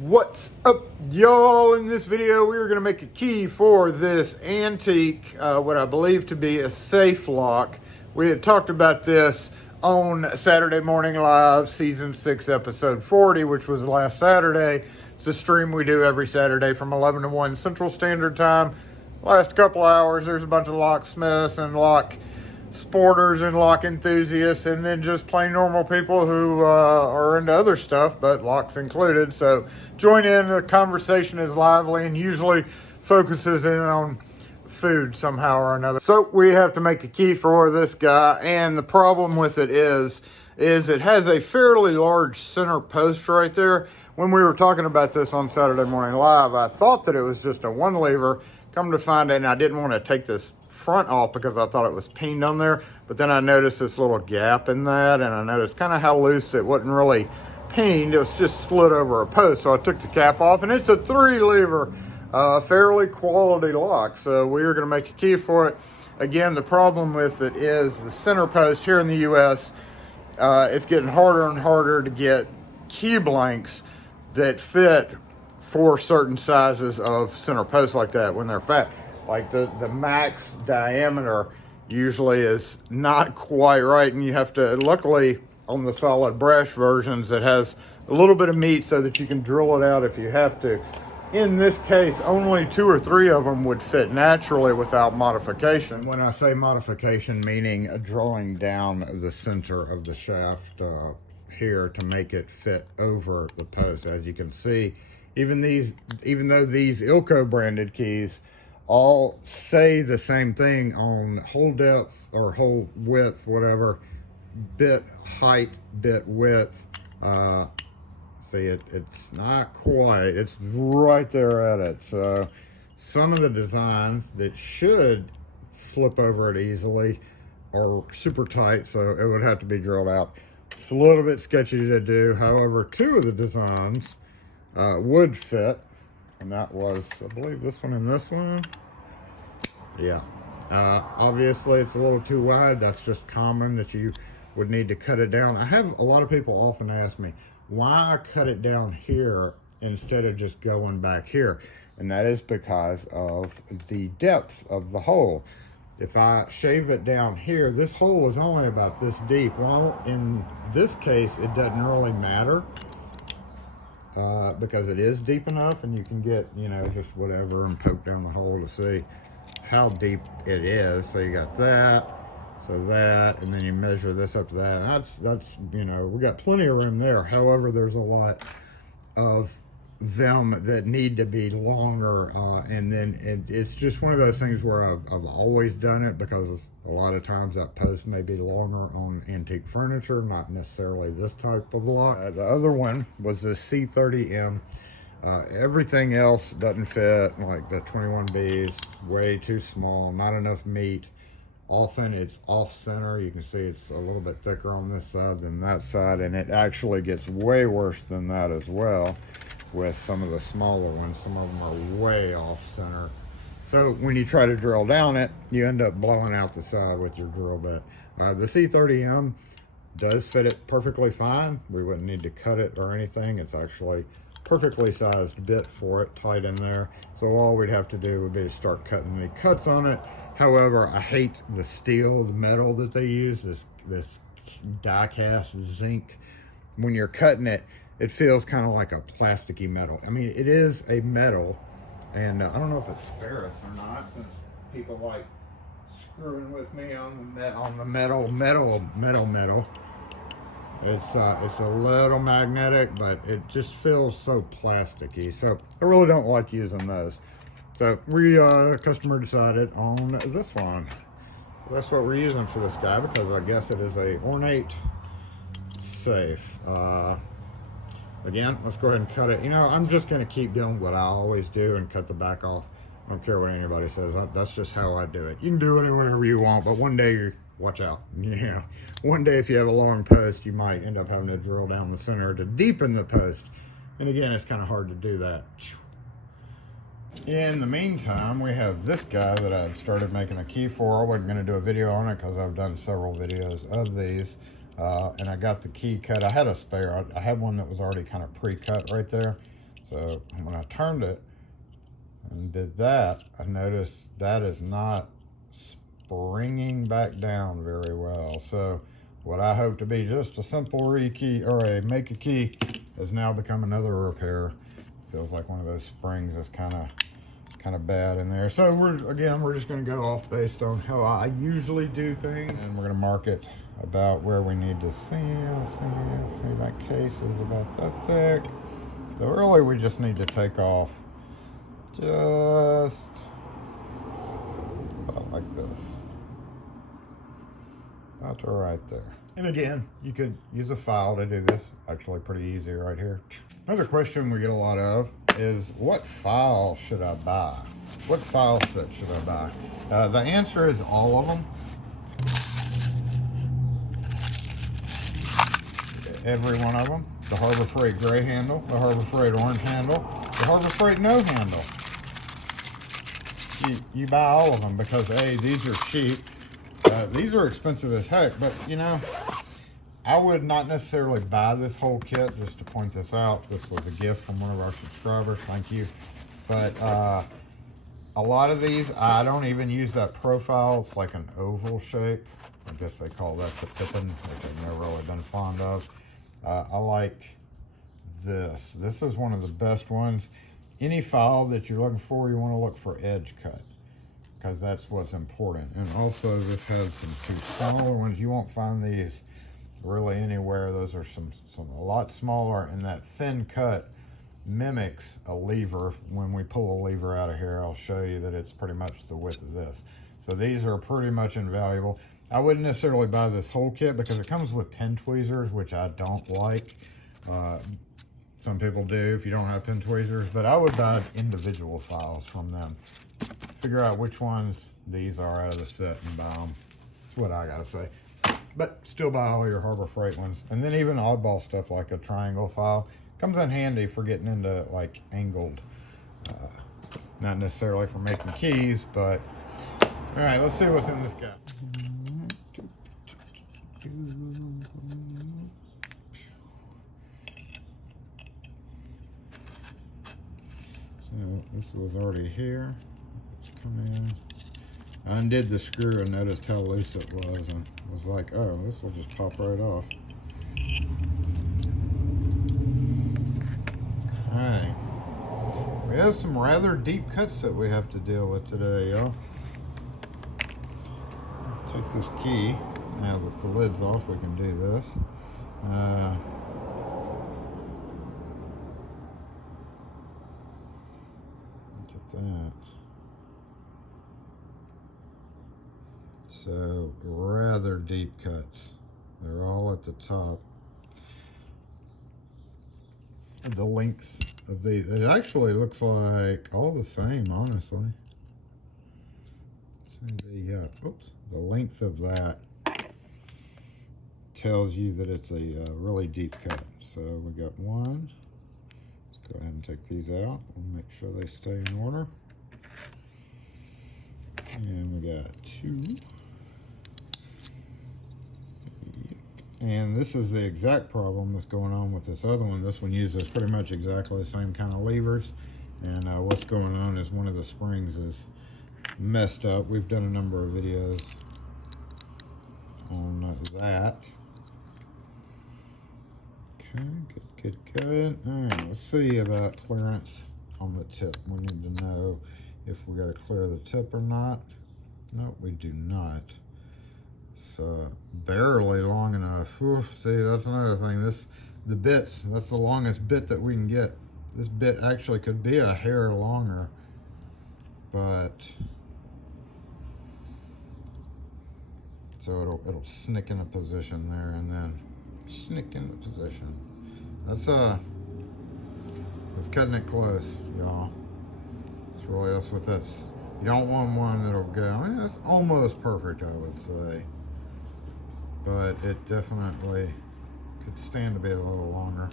What's up, y'all? In this video we are going to make a key for this antique what I believe to be a safe lock. We had talked about this on Saturday Morning Live season 6 episode 40, which was last Saturday. It's a stream we do every Saturday from 11 to 1 Central Standard Time. Last couple hours there's a bunch of locksmiths and lock sporters and lock enthusiasts, and then just plain normal people who are into other stuff, but locks included. So join in. The conversation is lively and usually focuses in on food somehow or another. So we have to make a key for this guy, and the problem with it is it has a fairly large center post right there. When we were talking about this on Saturday Morning Live, I thought that it was just a one lever. Come to find out, and I didn't want to take this front off because I thought it was peened on there, but then I noticed this little gap in that, and I noticed kind of how loose it wasn't really peened. It was just slid over a post. So I took the cap off, and it's a 3-lever fairly quality lock. So we are going to make a key for it. Again, the problem with it is the center post here in the US, it's getting harder and harder to get key blanks that fit for certain sizes of center posts like that when they're fat. Like the max diameter usually is not quite right, and you have to, luckily on the solid brass versions, it has a little bit of meat so that you can drill it out if you have to. In this case, only 2 or 3 of them would fit naturally without modification. When I say modification, meaning drawing down the center of the shaft here to make it fit over the post. As you can see, even though these Ilko branded keys all say the same thing on hole depth or hole width, whatever, bit height, bit width. See, it's not quite, it's right there at it. So some of the designs that should slip over it easily are super tight, so it would have to be drilled out. It's a little bit sketchy to do. However, 2 of the designs would fit, and that was, I believe, this one and this one. Yeah, obviously it's a little too wide. That's just common that you would need to cut it down. I have a lot of people often ask me why I cut it down here instead of just going back here, and that is because of the depth of the hole. If I shave it down here, this hole is only about this deep. Well, in this case it doesn't really matter because it is deep enough, and you can get, you know, just whatever and poke down the hole to see how deep it is. So you got that, so that, and then you measure this up to that. That's you know, we got plenty of room there. However, there's a lot of them that need to be longer, and then it's just one of those things where I've always done it, because a lot of times that post may be longer on antique furniture, not necessarily this type of lock. The other one was the C30M. Everything else doesn't fit, like the 21Bs, way too small, not enough meat. Often it's off center. You can see it's a little bit thicker on this side than that side, and it actually gets way worse than that as well with some of the smaller ones. Some of them are way off center. So when you try to drill down it, you end up blowing out the side with your drill bit. The C30M does fit it perfectly fine. We wouldn't need to cut it or anything. It's actually perfectly sized bit for it, tight in there. So all we'd have to do would be to start cutting the cuts on it. However, I hate the steel, the metal that they use, this die cast zinc. When you're cutting it, it feels kind of like a plasticky metal. I mean, it is a metal, and I don't know if it's ferrous or not, since people like screwing with me on the metal. It's a little magnetic, but it just feels so plasticky. So I really don't like using those. So we customer decided on this one. That's what we're using for this guy, because I guess it is a ornate safe. Again, let's go ahead and cut it. You know, I'm just going to keep doing what I always do and cut the back off. I don't care what anybody says. That's just how I do it. You can do it whenever you want, but one day, watch out. You know, one day if you have a long post, you might end up having to drill down the center to deepen the post. And again, it's kind of hard to do that. In the meantime, we have this guy that I've started making a key for. I wasn't going to do a video on it because I've done several videos of these. And I got the key cut. I had a spare. I had one that was already kind of pre-cut right there. So when I turned it and did that, I noticed that is not springing back down very well. So what I hope to be just a simple rekey or a make a key has now become another repair. Feels like one of those springs is kind of bad in there. So we're just going to go off based on how I usually do things, and we're going to mark it about where we need to see. See that case is about that thick. So really we just need to take off just about like this. About right there. And again, you could use a file to do this. Actually pretty easy right here. Another question we get a lot of is, what file should I buy? What file set should I buy? The answer is all of them. Every one of them. The Harbor Freight gray handle, the Harbor Freight orange handle, the Harbor Freight no handle. You buy all of them because A, these are cheap. These are expensive as heck, but you know, I would not necessarily buy this whole kit. Just to point this out, this was a gift from one of our subscribers, thank you. But a lot of these, I don't even use that profile. It's like an oval shape. I guess they call that the pippin, which I've never really been fond of. I like this. This is one of the best ones. Any file that you're looking for, you want to look for edge cut, because that's what's important. And also this had some two smaller ones. You won't find these really anywhere. Those are some a lot smaller, and that thin cut mimics a lever. When we pull a lever out of here, I'll show you that it's pretty much the width of this. So these are pretty much invaluable. I wouldn't necessarily buy this whole kit because it comes with pin tweezers, which I don't like. Some people do if you don't have pin tweezers, but I would buy individual files from them. Figure out which ones these are out of the set and buy them. That's what I gotta say. But still buy all your Harbor Freight ones. And then even oddball stuff like a triangle file comes in handy for getting into like angled, not necessarily for making keys, but all right, let's see what's in this guy. So this was already here. Let's come in. I undid the screw and noticed how loose it was, and was like, oh, this will just pop right off. Okay. We have some rather deep cuts that we have to deal with today, y'all. Take this key. Now that the lid's off, we can do this. Look at that. So, rather deep cuts. They're all at the top. And the length of these, it actually looks like all the same, honestly. See the length of that tells you that it's a really deep cut. So we got one. Let's go ahead and take these out. We'll make sure they stay in order. And we got two. And this is the exact problem that's going on with this other one. This one uses pretty much exactly the same kind of levers. And what's going on is one of the springs is messed up. We've done a number of videos on that. Okay, good. All right, let's see about clearance on the tip. We need to know if we got to clear the tip or not. No, we do not. So barely long enough. Oof, see, that's another thing. The bits, that's the longest bit that we can get. This bit actually could be a hair longer, but so it'll snick in a position there and then snick in the position. That's cutting it close, y'all. That's what that's. You don't want one that'll go. I mean, that's almost perfect, I would say, but it definitely could stand to be a little longer.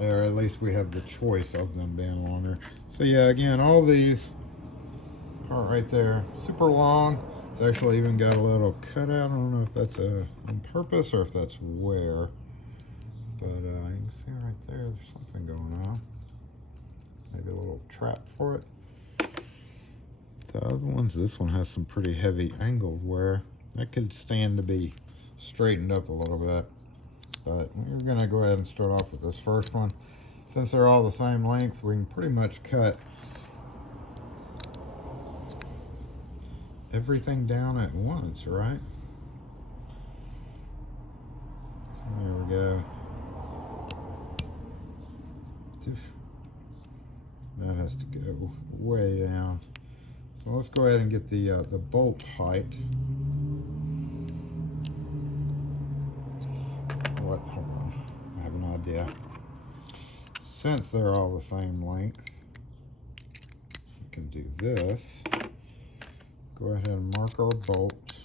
Or at least we have the choice of them being longer. So yeah, again, all these part right there, super long. It's actually even got a little cutout. I don't know if that's on purpose or if that's wear, but you can See right there, there's something going on. Maybe a little trap for it. The other ones, this one has some pretty heavy angled wear. That could stand to be straightened up a little bit. But we're gonna go ahead and start off with this first one. Since they're all the same length, we can pretty much cut everything down at once, right? So there we go. That has to go way down. So let's go ahead and get the bolt height. What? Hold on, I have an idea. Since they're all the same length, we can do this. Go ahead and mark our bolt,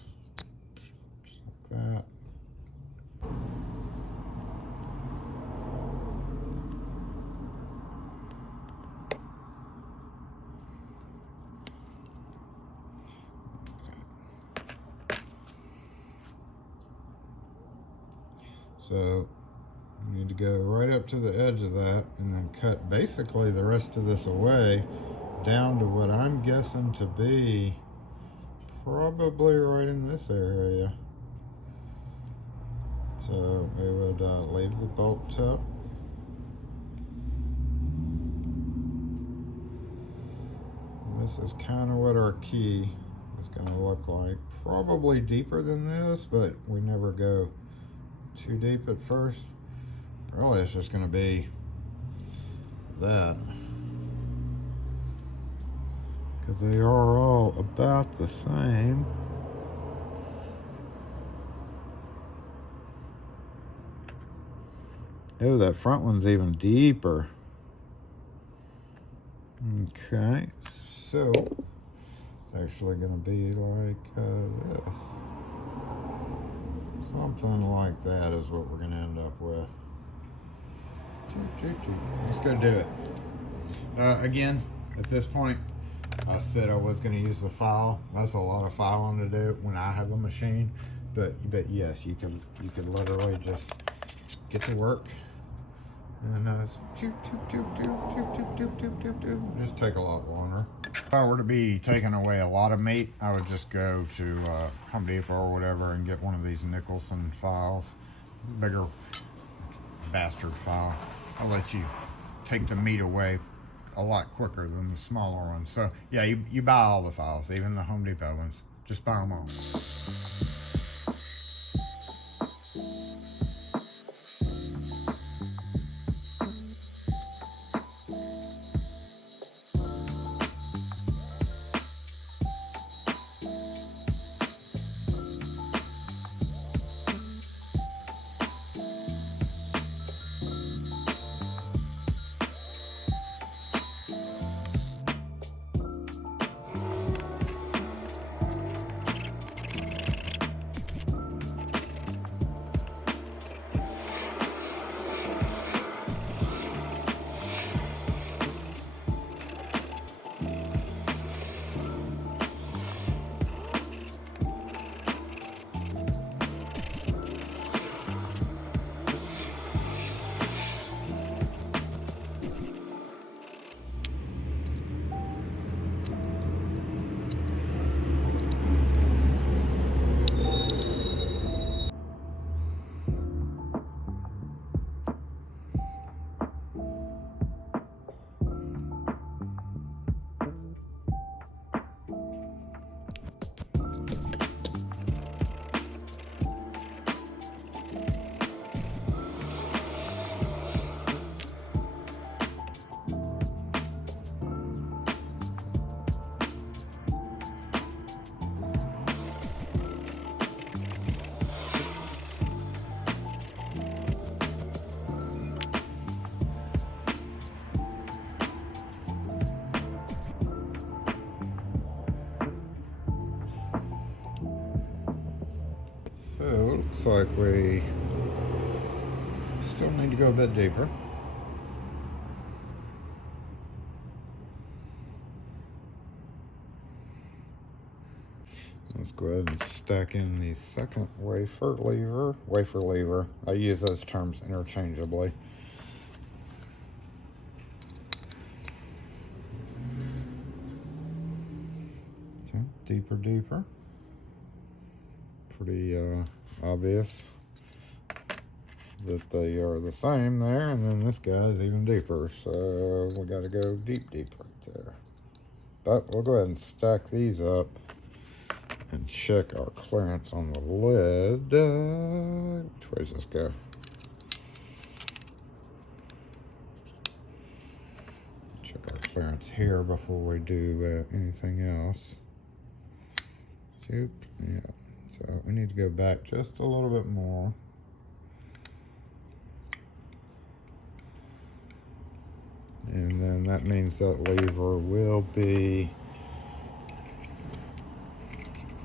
just like that. So you need to go right up to the edge of that and then cut basically the rest of this away down to what I'm guessing to be probably right in this area. So we would leave the bolt tip. And this is kind of what our key is going to look like. Probably deeper than this, but we never go too deep at first. Really, it's just going to be that, because they are all about the same. Oh, that front one's even deeper. Okay, so it's actually going to be like this. Something like that is what we're going to end up with. Let's go do it. Again, at this point, I said I was going to use the file. That's a lot of filing to do when I have a machine. But yes, you could literally just get to work and just take a lot longer. If I were to be taking away a lot of meat, I would just go to Home Depot or whatever and get one of these Nicholson files, bigger bastard file. I'll let you take the meat away a lot quicker than the smaller ones. So yeah, you buy all the files, even the Home Depot ones. Just buy them all. So it looks like we still need to go a bit deeper. Let's go ahead and stack in the second wafer lever. I use those terms interchangeably. deeper. Pretty obvious that they are the same there, and then this guy is even deeper, so we got to go deep right there. But we'll go ahead and stack these up and check our clearance on the lid. Which way does this go? Check our clearance here before we do anything else. Shoot, yeah. So we need to go back just a little bit more. And then that means that lever will be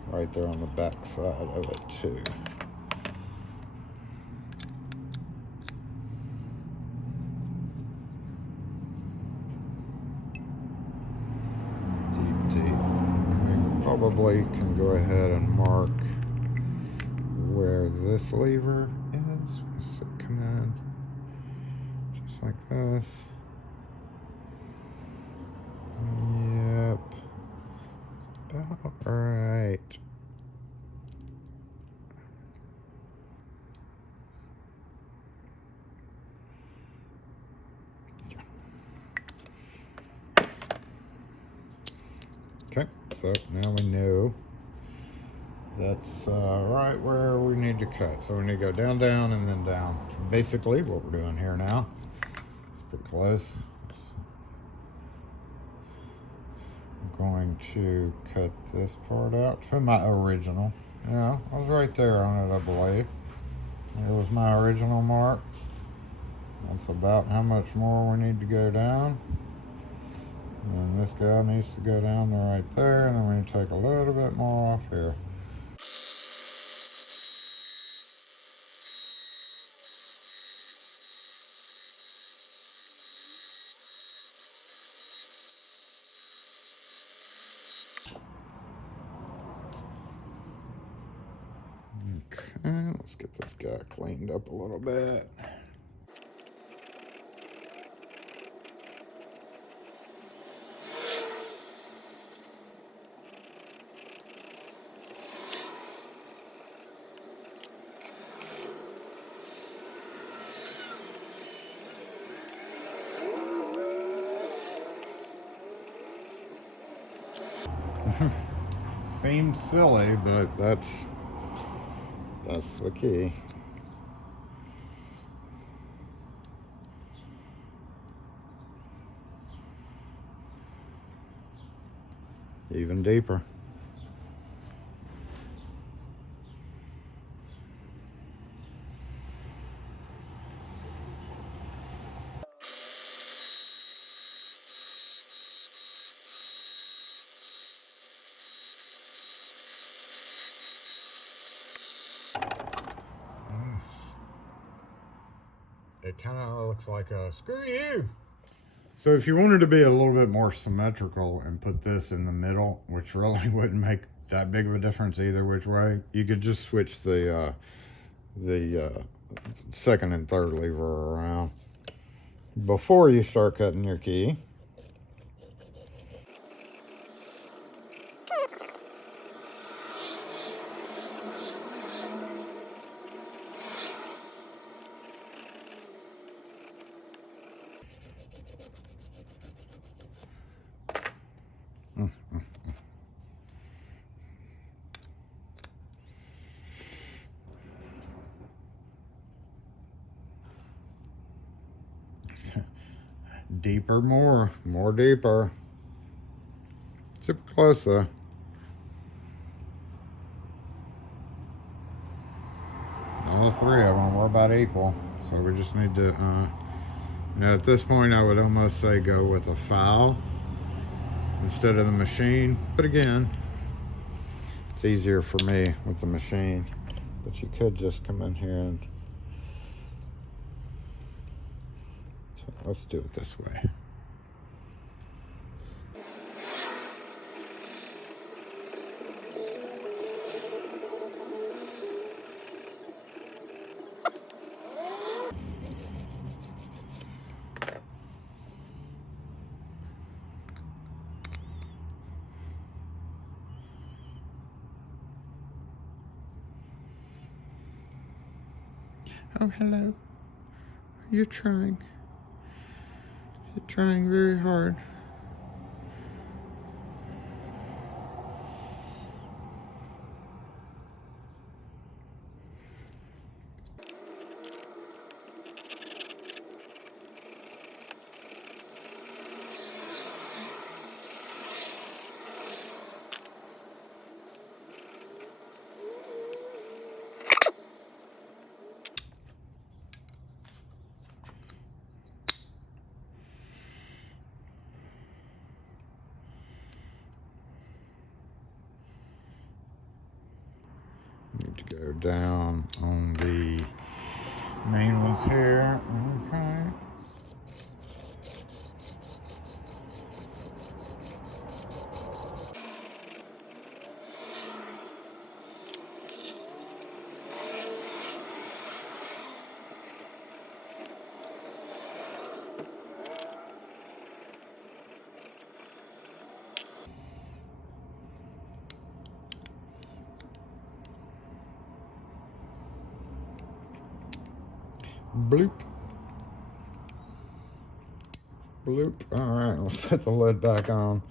right there on the back side of it too. Deep. We probably can go ahead and mark where this lever is. So come in just like this. Yep. About right. Okay, so now we know that's right where we need to cut. So we need to go down, and then down. Basically, what we're doing here now is pretty close. I'm going to cut this part out from my original. Yeah, I was right there on it, I believe. It was my original mark. That's about how much more we need to go down. And then this guy needs to go down to right there, and then we need to take a little bit more off here. Okay, let's get this guy cleaned up a little bit. Seems silly, but that's the key. Even deeper. It kind of looks like a screw you. So if you wanted to be a little bit more symmetrical and put this in the middle, which really wouldn't make that big of a difference either which way, you could just switch the second and third lever around before you start cutting your key. Deeper, more deeper. Super close though. All three of them were about equal, so we just need to, at this point I would almost say go with a file instead of the machine. But again, it's easier for me with the machine. But you could just come in here and let's do it this way. Oh, hello. You're trying. You're trying very hard. Need to go down on the main ones here. Okay. Bloop. Bloop. All right, let's put the lid back on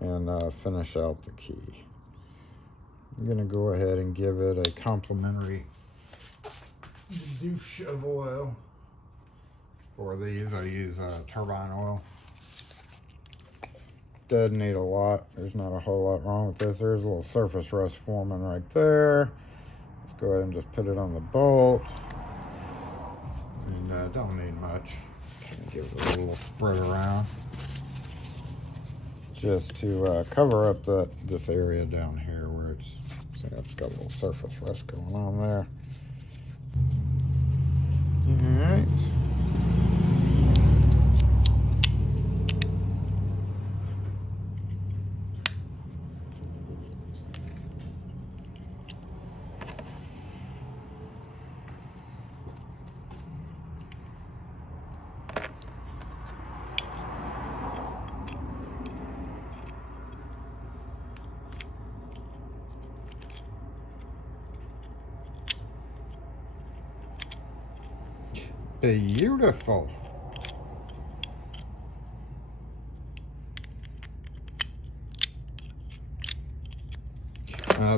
and finish out the key. I'm gonna go ahead and give it a complimentary douche of oil. For these, I use turbine oil. Doesn't need a lot. There's not a whole lot wrong with this. There's a little surface rust forming right there. Let's go ahead and just put it on the bolt. And don't need much. Give it a little spread around. Just to cover up this area down here where it's got a little surface rust going on there. All right. Beautiful.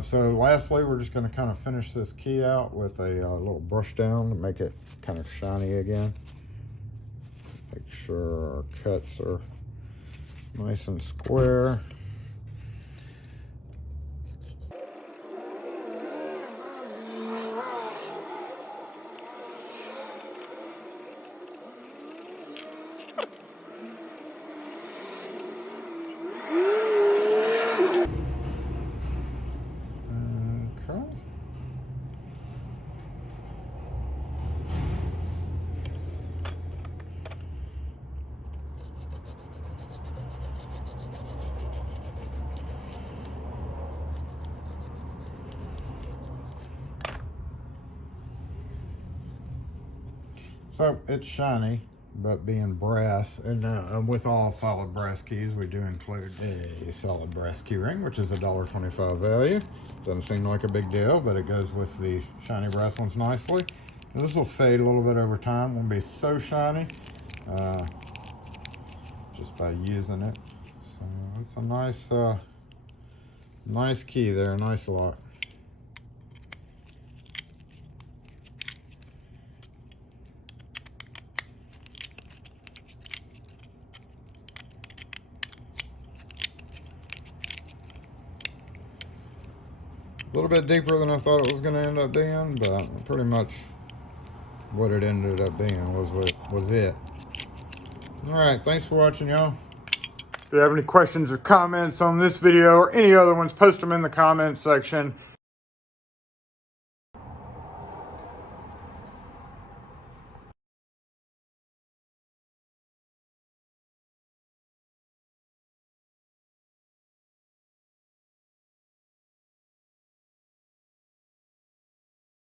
So lastly, we're just going to kind of finish this key out with a little brush down to make it kind of shiny again. Make sure our cuts are nice and square. So it's shiny, but being brass, and with all solid brass keys, we do include a solid brass key ring, which is a $1.25 value. Doesn't seem like a big deal, but it goes with the shiny brass ones nicely. And this will fade a little bit over time. Won't be so shiny, just by using it. So it's a nice, nice key there, nice lock. A little bit deeper than I thought it was going to end up being, but pretty much what it ended up being was it. All right, thanks for watching, y'all. If you have any questions or comments on this video or any other ones, post them in the comments section.